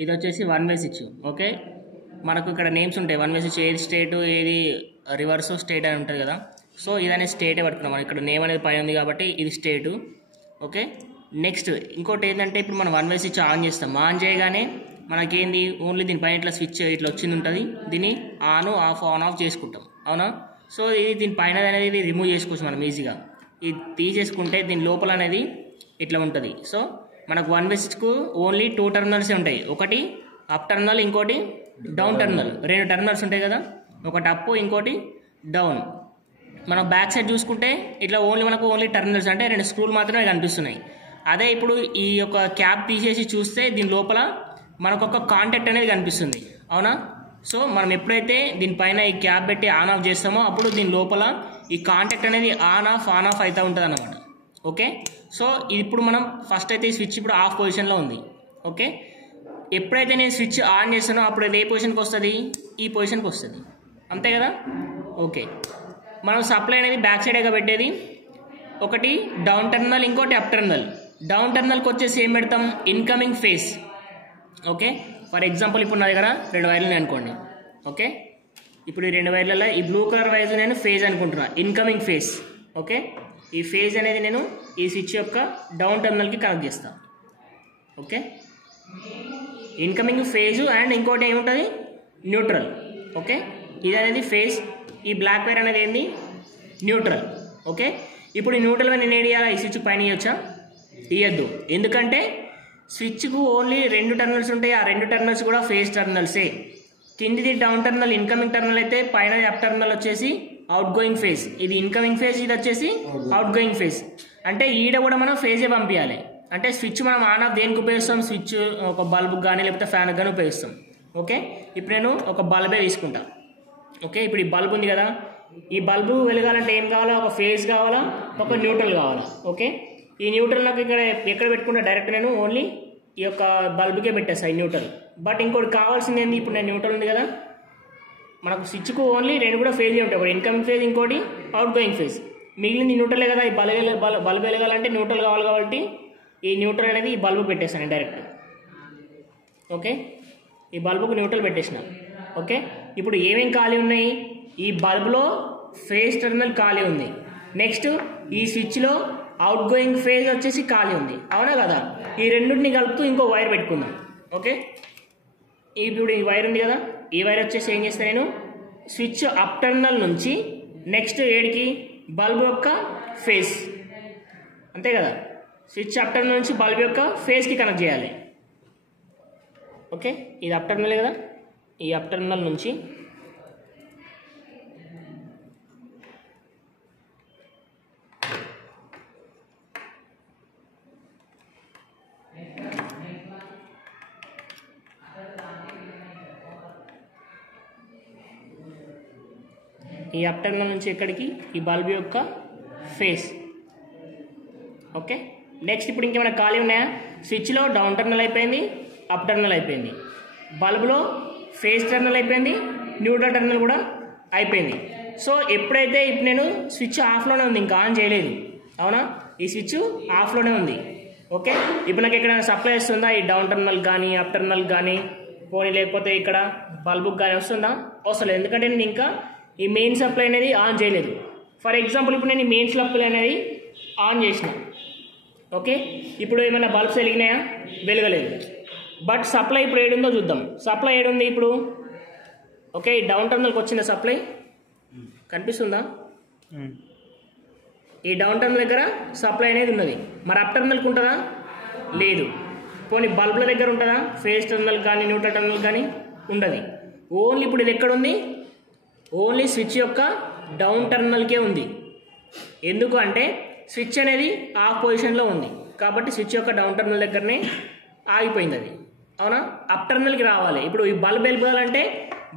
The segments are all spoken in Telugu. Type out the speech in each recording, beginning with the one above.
ఇది వచ్చేసి వన్ వే స్విచ్. ఓకే, మనకు ఇక్కడ నేమ్స్ ఉంటాయి వన్ వే స్విచ్, ఏది స్టేట్ ఏది రివర్స్ స్టేట్ అని ఉంటుంది కదా. సో ఇదనేది స్టేటే పట్టుకున్నాం, మనం ఇక్కడ నేమ్ అనేది పైన ఉంది కాబట్టి ఇది స్టేటు. ఓకే, నెక్స్ట్ ఇంకోటి ఏంటంటే ఇప్పుడు మనం వన్ వే స్విచ్ ఆన్ చేస్తాం. ఆన్ చేయగానే మనకేంది ఓన్లీ దీనిపైన ఇట్లా స్విచ్ ఇట్లా వచ్చింది ఉంటుంది, దీన్ని ఆన్ ఆఫ్ చేసుకుంటాం. అవునా? సో ఇది దీనిపైన అనేది రిమూవ్ చేసుకోవచ్చు మనం ఈజీగా. ఇది తీసేసుకుంటే దీని లోపల అనేది ఇట్లా ఉంటుంది. సో మనకు వన్ వే స్విచ్కు ఓన్లీ 2 టర్మినల్సే ఉంటాయి, ఒకటి అప్ టర్మినల్, ఇంకోటి డౌన్ టర్మినల్. 2 టర్మినల్స్ ఉంటాయి కదా, ఒకటి అప్ ఇంకోటి డౌన్. మనం బ్యాక్ సైడ్ చూసుకుంటే ఇట్లా మనకు ఓన్లీ టర్మినల్స్ అంటే 2 స్క్రూలు మాత్రమే కనిపిస్తున్నాయి. అదే ఇప్పుడు ఈ యొక్క క్యాప్ తీసేసి చూస్తే దీని లోపల మనకు ఒక కాంటాక్ట్ అనేది కనిపిస్తుంది. అవునా? సో మనం ఎప్పుడైతే దీనిపైన ఈ క్యాప్ పెట్టి ఆన్ ఆఫ్ చేస్తామో అప్పుడు దీని లోపల ఈ కాంటాక్ట్ అనేది ఆన్ ఆఫ్ అవుతూ ఉంటుంది అన్నమాట. ఓకే, సో ఇప్పుడు మనం ఫస్ట్ అయితే ఈ స్విచ్ ఇప్పుడు ఆఫ్ పొజిషన్లో ఉంది. ఓకే, ఎప్పుడైతే నేను స్విచ్ ఆన్ చేస్తానో అప్పుడు అది ఏ పొజిషన్కి వస్తుంది? ఈ పొజిషన్కి వస్తుంది, అంతే కదా. ఓకే, మనం సప్లై అనేది బ్యాక్ సైడ్గా పెట్టేది, ఒకటి డౌన్ టర్మినల్, ఇంకోటి అప్ టర్మినల్. డౌన్ టర్మినల్కి వచ్చేసి ఏం పెడతాం? Incoming phase. Okay, for example ఇప్పుడు నా దగ్గర 2 వైర్లు అనుకోండి. ఓకే, ఇప్పుడు ఈ 2 వైర్లలో ఈ బ్లూ కలర్ వైర్ నేను ఫేజ్ అనుకుంటున్నా, ఇన్కమింగ్ ఫేజ్. ఓకే, ఈ ఫేజ్ అనేది నేను ఈ స్విచ్ యొక్క డౌన్ టర్మినల్కి కనెక్ట్ చేస్తాను. ఓకే, ఇన్కమింగ్ ఫేజ్ అండ్ ఇంకోటి ఏముంటుంది? న్యూట్రల్. ఓకే, ఇది అనేది ఫేజ్, ఈ బ్లాక్ వైర్ అనేది ఏంది? న్యూట్రల్. ఓకే, ఇప్పుడు ఈ న్యూట్రల్ నేను ఏం చేయాలి? ఈ స్విచ్ పైన ఇవ్వచ్చా? ఇవ్వద్దు. ఎందుకంటే స్విచ్కు ఓన్లీ 2 టర్మినల్స్ ఉంటాయి, ఆ 2 టర్మినల్స్ కూడా ఫేజ్ టర్మినల్సే. కిందిది డౌన్ టర్మినల్ ఇన్కమింగ్ టర్మినల్ అయితే పైన అప్ టర్మినల్ వచ్చేసి అవుట్ గోయింగ్ ఫేజ్. ఇది ఇన్కమింగ్ ఫేజ్, ఇది వచ్చేసి అవుట్ గోయింగ్ ఫేజ్. అంటే ఈడ కూడా మనం ఫేజే పంపించాలి. అంటే స్విచ్ మనం ఆన్ ఆఫ్ దేనికి ఉపయోగిస్తాం? స్విచ్ ఒక బల్బు కానీ లేకపోతే ఫ్యాన్ కానీ ఉపయోగిస్తాం. ఓకే, ఇప్పుడు నేను ఒక బల్బే తీసుకుంటా. ఓకే, ఇప్పుడు ఈ బల్బ్ ఉంది కదా, ఈ బల్బు వెలగాలంటే ఏం కావాలా? ఒక ఫేజ్ కావాలా, ఒక న్యూట్రల్ కావాలా. ఓకే, ఈ న్యూట్రల్ నాకు ఇక్కడ ఎక్కడ పెట్టుకుంటా? డైరెక్ట్ నేను ఓన్లీ ఈ యొక్క బల్బుకే పెట్టేస్తాను ఈ న్యూట్రల్. బట్ ఇంకోటి కావాల్సింది ఏంది? ఇప్పుడు నేను న్యూట్రల్ ఉంది కదా, మనకు స్విచ్కు ఓన్లీ 2 కూడా ఫేజ్ ఉంటాయి, ఒకటి ఇన్కమింగ్ ఫేజ్, ఇంకోటి అవుట్ గోయింగ్ ఫేజ్. మిగిలింది న్యూట్రలే కదా. ఈ బల్బ్ వెలగాలంటే న్యూట్రల్ కావాలి కాబట్టి ఈ న్యూట్రల్ అనేది ఈ బల్బు పెట్టేస్తాను డైరెక్ట్. ఓకే, ఈ బల్బుకు న్యూట్రల్ పెట్టేసిన. ఓకే, ఇప్పుడు ఏమేమి ఖాళీ ఉన్నాయి? ఈ బల్బులో ఫేజ్ టర్మినల్ ఖాళీ ఉంది. నెక్స్ట్ ఈ స్విచ్లో అవుట్ గోయింగ్ ఫేజ్ వచ్చేసి ఖాళీ ఉంది. అవునా కదా? ఈ రెండింటిని కలుపుతూ ఇంకో వైర్ పెట్టుకుందాం. ఓకే, ఇప్పుడు ఈ వైర్ ఉంది కదా, ఈ వైర్ వచ్చేసి ఏం చేస్తాను నేను? స్విచ్ అప్ టర్మినల్ నుంచి నెక్స్ట్ ఏడికి? బల్బ్ యొక్క ఫేజ్, అంతే కదా. స్విచ్ అప్ టర్మినల్ నుంచి బల్బ్ యొక్క ఫేజ్కి కనెక్ట్ చేయాలి. ఓకే, ఇది అప్ టర్మినల్ కదా, ఈ అప్ టర్మినల్ నుంచి ఈ అప్ టర్మినల్ నుంచి ఎక్కడికి? ఈ బల్బ్ యొక్క ఫేస్. ఓకే, నెక్స్ట్ ఇప్పుడు ఇంకేమైనా ఖాళీ ఉన్నాయా? స్విచ్లో డౌన్ టర్మినల్ అయిపోయింది, అప్ టర్మినల్ అయిపోయింది, బల్బులో ఫేజ్ టర్మినల్ అయిపోయింది, న్యూట్రల్ టర్మినల్ కూడా అయిపోయింది. సో ఎప్పుడైతే ఇప్పుడు నేను స్విచ్ ఆఫ్లోనే ఉంది, ఇంకా ఆన్ చేయలేదు. అవునా? ఈ స్విచ్ ఆఫ్లోనే ఉంది. ఓకే, ఇప్పుడు నాకు ఎక్కడైనా సప్లై వస్తుందా? ఈ డౌన్ టర్మినల్ కానీ అప్ టర్మినల్ కానీ పోనీ లేకపోతే ఇక్కడ బల్బుకి కానీ వస్తుందా? వస్తలేదు. ఎందుకంటే నేను ఇంకా ఈ మెయిన్ సప్లై అనేది ఆన్ చేయలేదు. ఫర్ ఎగ్జాంపుల్ ఇప్పుడు నేను ఈ మెయిన్ సప్లై అనేది ఆన్ చేసిన. ఓకే, ఇప్పుడు ఏమైనా బల్బ్స్ వెలిగినాయా? వెలగలేదు. బట్ సప్లై ఇప్పుడు ఏడుందో చూద్దాం. సప్లై ఏడుంది ఇప్పుడు? ఓకే, ఈ డౌన్ టర్మినల్కి వచ్చిన సప్లై కనిపిస్తుందా? ఈ డౌన్ టర్మినల్ దగ్గర సప్లై అనేది ఉన్నది. మరి అప్ టర్మినల్కి ఉంటుందా? లేదు. పోనీ బల్బుల దగ్గర ఉంటుందా? ఫేజ్ టర్మినల్ కానీ న్యూట్రల్ టర్మినల్ కానీ ఉండదు. ఓన్లీ ఇప్పుడు ఇది ఎక్కడ ఉంది? ఓన్లీ స్విచ్ యొక్క డౌన్ టర్మినల్కే ఉంది. ఎందుకు అంటే స్విచ్ అనేది ఆఫ్ పొజిషన్లో ఉంది కాబట్టి స్విచ్ యొక్క డౌన్ టర్మినల్ దగ్గరనే ఆగిపోయింది అది. అవునా? అప్ టర్మినల్కి రావాలి. ఇప్పుడు ఈ బల్బ్ వెళ్ళాలంటే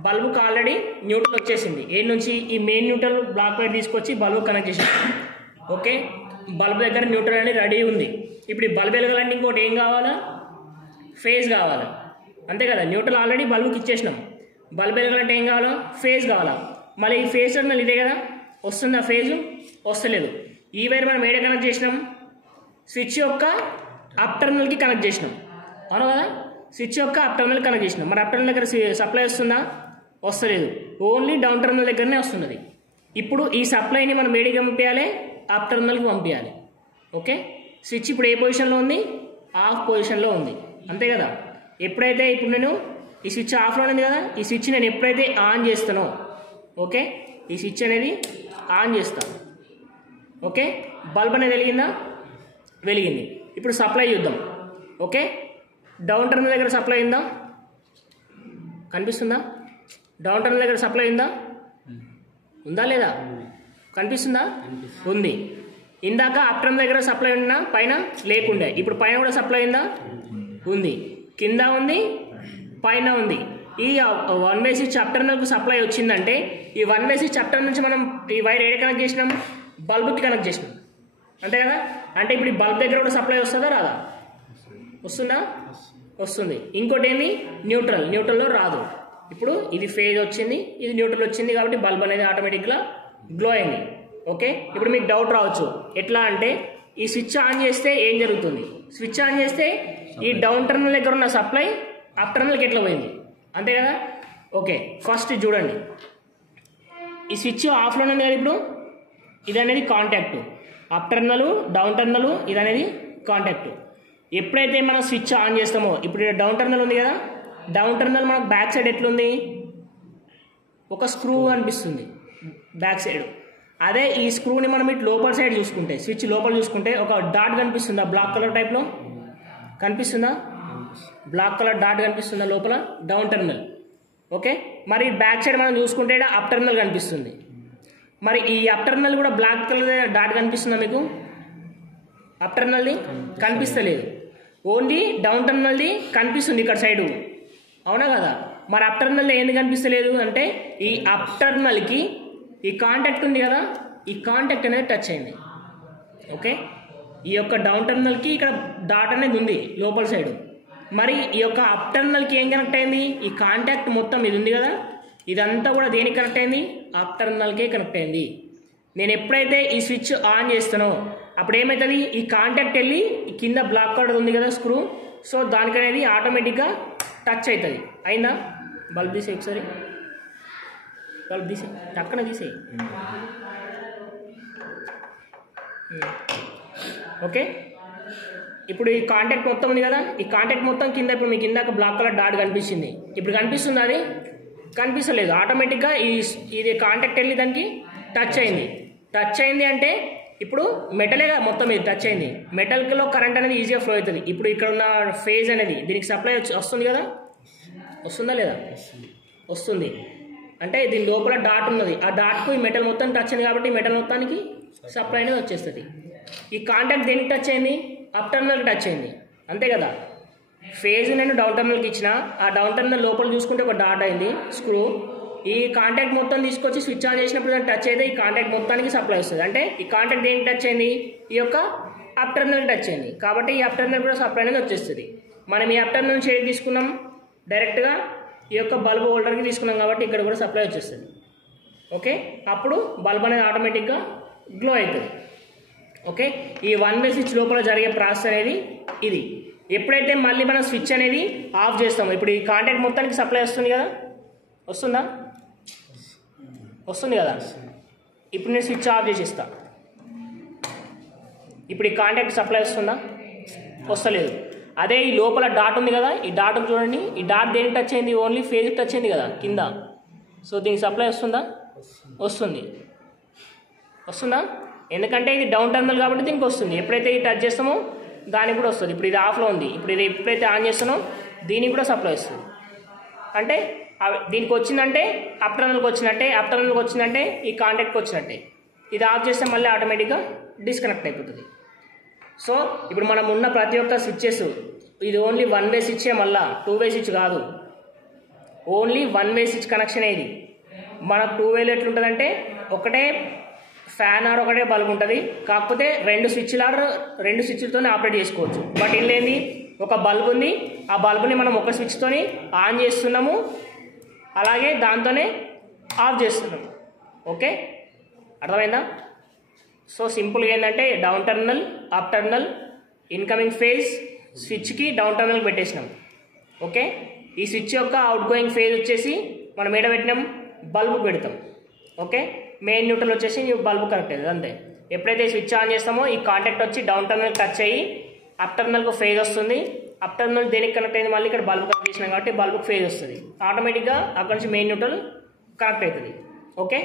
బల్బుకి ఆల్రెడీ న్యూట్రల్ వచ్చేసింది. ఏ నుంచి? ఈ మెయిన్ న్యూట్రల్ బ్లాక్ వైర్ తీసుకొచ్చి బల్బు కనెక్ట్ చేసాం. ఓకే, బల్బ్ దగ్గర న్యూట్రల్ అనేది రెడీ ఉంది. ఇప్పుడు ఈ బల్బ్ వెలగాలంటే ఇంకోటి ఏం కావాలా? ఫేజ్ కావాలి, అంతే కదా. న్యూట్రల్ ఆల్రెడీ బల్బుకి ఇచ్చేసినాం. బల్బ్ వెలగాలంటే ఏం కావాలో? ఫేజ్ కావాలా. మళ్ళీ ఈ ఫేజ్ టర్మినల్ ఇదే కదా, వస్తుందా? ఫేజు వస్తలేదు. ఈ వైర్ మనం ఏడ కనెక్ట్ చేసినాం? స్విచ్ యొక్క అప్ టర్మినల్కి కనెక్ట్ చేసినాం. అవును కదా. స్విచ్ యొక్క అప్ టర్మినల్ కనెక్ట్ చేసినాం. మరి అప్ టర్మినల్ దగ్గర సప్లై వస్తుందా? వస్తలేదు. ఓన్లీ డౌన్ టర్మినల్ దగ్గరనే వస్తున్నది. ఇప్పుడు ఈ సప్లైని మనం వేడికి పంపించాలి, అప్ టర్మినల్కి పంపించాలి. ఓకే, స్విచ్ ఇప్పుడు ఏ పొజిషన్లో ఉంది? ఆఫ్ పొజిషన్లో ఉంది, అంతే కదా. ఎప్పుడైతే ఇప్పుడు నేను ఈ స్విచ్ ఆఫ్లో ఉంది కదా, ఈ స్విచ్ నేను ఎప్పుడైతే ఆన్ చేస్తానో, ఓకే, ఈ స్విచ్ అనేది ఆన్ చేస్తాను. ఓకే, బల్బ్ అనేది వెలిగిందా? వెలిగింది. ఇప్పుడు సప్లై చూద్దాం. ఓకే, డౌన్ టర్మినల్ దగ్గర సప్లై ఉందా? కనిపిస్తుందా? డౌన్ టర్మినల్ దగ్గర సప్లై ఉందా? ఉందా లేదా? కనిపిస్తుందా? ఉంది. ఇందాక అప్ టర్మినల్ దగ్గర సప్లై ఉన్నా పైన లేకుండే, ఇప్పుడు పైన కూడా సప్లై ఉందా? ఉంది. కింద ఉంది, పైన ఉంది. ఈ 1 వే స్విచ్ అప్ టర్మినల్కు సప్లై వచ్చిందంటే ఈ 1 వే స్విచ్ అప్ టర్మినల్ నుంచి మనం ఈ వైర్ ఏడ కనెక్ట్ చేసినాం? బల్బుకి కనెక్ట్ చేసినాం, అంతే కదా. అంటే ఇప్పుడు ఈ బల్బ్ దగ్గర కూడా సప్లై వస్తుందా రాదా? వస్తుందా? వస్తుంది. ఇంకోటి ఏంది? న్యూట్రల్. న్యూట్రల్లో రాదు. ఇప్పుడు ఇది ఫేజ్ వచ్చింది, ఇది న్యూట్రల్ వచ్చింది, కాబట్టి బల్బ్ అనేది ఆటోమేటిక్గా గ్లో అయింది. ఓకే, ఇప్పుడు మీకు డౌట్ రావచ్చు, ఎట్లా అంటే ఈ స్విచ్ ఆన్ చేస్తే ఏం జరుగుతుంది? స్విచ్ ఆన్ చేస్తే ఈ డౌన్ టర్మినల్ దగ్గర ఉన్న సప్లై అప్ టర్మినల్కి ఎట్లా పోయింది, అంతే కదా. ఓకే, ఫస్ట్ చూడండి, ఈ స్విచ్ ఆఫ్లో ఉంది కదా. ఇప్పుడు ఇది అనేది contact, up terminal, down terminal, ఇది అనేది కాంటాక్ట్. ఎప్పుడైతే మనం స్విచ్ ఆన్ చేస్తామో, ఇప్పుడు డౌన్ టర్మినల్ ఉంది కదా, డౌన్ టర్మినల్ మనకు బ్యాక్ సైడ్ ఎట్లుంది? ఒక స్క్రూ అనిపిస్తుంది బ్యాక్ సైడ్. అదే ఈ స్క్రూని మనం ఇటు లోపల సైడ్ చూసుకుంటే, స్విచ్ లోపల చూసుకుంటే ఒక డాట్ కనిపిస్తుందా? బ్లాక్ కలర్ టైప్లో కనిపిస్తుందా? బ్లాక్ కలర్ డాట్ కనిపిస్తుందా లోపల? Down terminal. ఓకే, మరి బ్యాక్ సైడ్ మనం చూసుకుంటే అప్ టర్మినల్ కనిపిస్తుంది. మరి ఈ అప్ టర్మినల్ కూడా బ్లాక్ కలర్ డాట్ కనిపిస్తుందా మీకు? అప్ టర్మినల్ది కనిపిస్తలేదు, ఓన్లీ డౌన్ టర్మినల్ది కనిపిస్తుంది ఇక్కడ సైడు, అవునా కదా. మరి అప్ టర్మినల్లో ఎందుకు కనిపిస్తలేదు అంటే ఈ అప్ టర్మినల్కి ఈ కాంటాక్ట్ ఉంది కదా, ఈ కాంటాక్ట్ అనేది టచ్ అయింది. ఓకే, ఈ యొక్క డౌన్ టర్మినల్కి ఇక్కడ డాట్ అనేది ఉంది లోపల సైడు. మరి ఈ యొక్క అప్ టర్మినల్కి ఏం కనెక్ట్ అయింది? ఈ కాంటాక్ట్ మొత్తం ఇది ఉంది కదా, ఇదంతా కూడా దేనికి కనెక్ట్ అయింది? అప్ టర్మినల్కే కనెక్ట్ అయింది. నేను ఎప్పుడైతే ఈ స్విచ్ ఆన్ చేస్తానో అప్పుడు ఏమవుతుంది? ఈ కాంటాక్ట్ వెళ్ళి కింద బ్లాక్ కలర్ ఉంది కదా స్క్రూ, సో దానికి అనేది ఆటోమేటిక్గా టచ్ అవుతుంది. అయిందా? బల్బ్ తీసే ఒకసారి, బల్బ్ తీసే, టక్కన తీసే. ఓకే, ఇప్పుడు ఈ కాంటాక్ట్ మొత్తం ఉంది కదా, ఈ కాంటాక్ట్ మొత్తం కింద ఇప్పుడు మీకు ఇందాక బ్లాక్ కలర్ డాట్ కనిపించింది, ఇప్పుడు కనిపిస్తుంది? అది కనిపిస్తలేదు. ఆటోమేటిక్గా ఇది కాంటాక్ట్ వెళ్ళి దానికి టచ్ అయింది. టచ్ అయింది అంటే ఇప్పుడు మెటలేగా మొత్తం ఇది టచ్ అయింది. మెటల్లో కరెంట్ అనేది ఈజీగా ఫ్లో అవుతుంది. ఇప్పుడు ఇక్కడ ఉన్న ఫేజ్ అనేది దీనికి సప్లై వస్తుంది కదా, వస్తుందా లేదా? వస్తుంది. అంటే దీని లోపల డాట్ ఉన్నది, ఆ డాట్కు ఈ మెటల్ మొత్తం టచ్ అయింది కాబట్టి మెటల్ మొత్తానికి సప్లై అనేది వచ్చేస్తుంది. ఈ కాంటాక్ట్ దేనికి టచ్ అయింది? అప్ టర్మినల్కి టచ్ అయింది, అంతే కదా. ఫేజ్ నేను డౌన్ టర్మినల్కి ఇచ్చిన, ఆ డౌన్ టర్మినల్ లోపల చూసుకుంటే ఒక డాట్ అయింది స్క్రూ. ఈ కాంటాక్ట్ మొత్తం తీసుకొచ్చి స్విచ్ ఆన్ చేసినప్పుడు దాన్ని టచ్ అయితే ఈ కాంటాక్ట్ మొత్తానికి సప్లై వస్తుంది. అంటే ఈ కాంటాక్ట్ దేనికి టచ్ అయింది? ఈ యొక్క అప్ టర్మినల్కి టచ్ అయింది, కాబట్టి ఈ అప్ టర్మినల్ కూడా సప్లై అనేది వచ్చేస్తుంది. మనం ఈ అప్ టర్మినల్ నుంచి ఏది తీసుకున్నాం? డైరెక్ట్గా ఈ యొక్క బల్బ్ హోల్డర్కి తీసుకున్నాం కాబట్టి ఇక్కడ కూడా సప్లై వచ్చేస్తుంది. ఓకే, అప్పుడు బల్బ్ అనేది ఆటోమేటిక్గా గ్లో అవుతుంది. ఓకే, ఈ 1 వే స్విచ్ లోపల జరిగే ప్రాసెస్ అనేది ఇది. ఎప్పుడైతే మళ్ళీ మనం స్విచ్ అనేది ఆఫ్ చేస్తామో, ఇప్పుడు ఈ కాంటాక్ట్ మొత్తానికి సప్లై వస్తుంది కదా, వస్తుందా? వస్తుంది కదా. ఇప్పుడు నేను స్విచ్ ఆఫ్ చేసిస్తా, ఇప్పుడు ఈ కాంటాక్ట్ సప్లై వస్తుందా? వస్తలేదు. అదే ఈ లోపల డాట్ ఉంది కదా, ఈ డాట్ చూడండి, ఈ డాట్ దేనికి టచ్ అయింది? ఓన్లీ ఫేజ్ టచ్ అయింది కదా కింద, సో దీనికి సప్లై వస్తుందా? వస్తుంది. వస్తుందా? ఎందుకంటే ఇది డౌన్ టర్మినల్ కాబట్టి దీనికి వస్తుంది. ఎప్పుడైతే ఇది టచ్ చేస్తామో దానికి కూడా వస్తుంది. ఇప్పుడు ఇది ఆఫ్లో ఉంది, ఇప్పుడు ఇది ఎప్పుడైతే ఆన్ చేస్తానో దీనికి కూడా సప్లై వస్తుంది. అంటే దీనికి వచ్చిందంటే అప్ టర్మినల్కి వచ్చినట్టే, అప్ టర్మినల్కి వచ్చిందంటే ఈ కాంటాక్ట్కి వచ్చినట్టే. ఇది ఆఫ్ చేస్తే మళ్ళీ ఆటోమేటిక్గా డిస్కనెక్ట్ అయిపోతుంది. సో ఇప్పుడు మనం ఉన్న ప్రతి ఒక్క స్విచ్చెస్ ఇది ఓన్లీ 1 వే స్విచ్, మళ్ళీ 2 వే స్విచ్ కాదు, ఓన్లీ 1 వే స్విచ్ కనెక్షన్. ఇది మనకు 2 వేలో ఎట్లుంటుందంటే ఒకటే ఫ్యాన్ ఆర్ ఒకటే బల్బ్ ఉంటుంది, కాకపోతే 2 స్విచ్లతోనే ఆపరేట్ చేసుకోవచ్చు. బట్ ఇల్లేంది, ఒక బల్బ్ ఉంది, ఆ బల్బ్ని మనం ఒక స్విచ్తోని ఆన్ చేస్తున్నాము, అలాగే దాంతోనే ఆఫ్ చేస్తున్నాము. ఓకే, అర్థమైందా? సో సింపుల్గా ఏంటంటే down terminal, up terminal, incoming phase స్విచ్కి డౌన్ టర్మినల్కి పెట్టేసినాం. ఓకే, ఈ స్విచ్ యొక్క అవుట్ గోయింగ్ ఫేజ్ వచ్చేసి మనం ఏడ పెట్టినాం, బల్బు పెడతాం. ఓకే, మెయిన్ న్యూట్రల్ వచ్చేసి బల్బు కనెక్ట్ అవుతుంది అంతే. ఎప్పుడైతే స్విచ్ ఆన్ చేస్తామో ఈ కాంటాక్ట్ వచ్చి డౌన్ టర్మినల్ టచ్ అయ్యి అప్ టర్మినల్కు ఫేజ్ వస్తుంది. అప్ టర్మినల్ దేనికి కనెక్ట్ అయింది, మళ్ళీ ఇక్కడ బల్బు కనెక్ట్ చేసినాం కాబట్టి బల్బుకి ఫేజ్ వస్తుంది. ఆటోమేటిక్గా అక్కడ నుంచి మెయిన్ న్యూట్రల్ కనెక్ట్ అవుతుంది. ఓకే.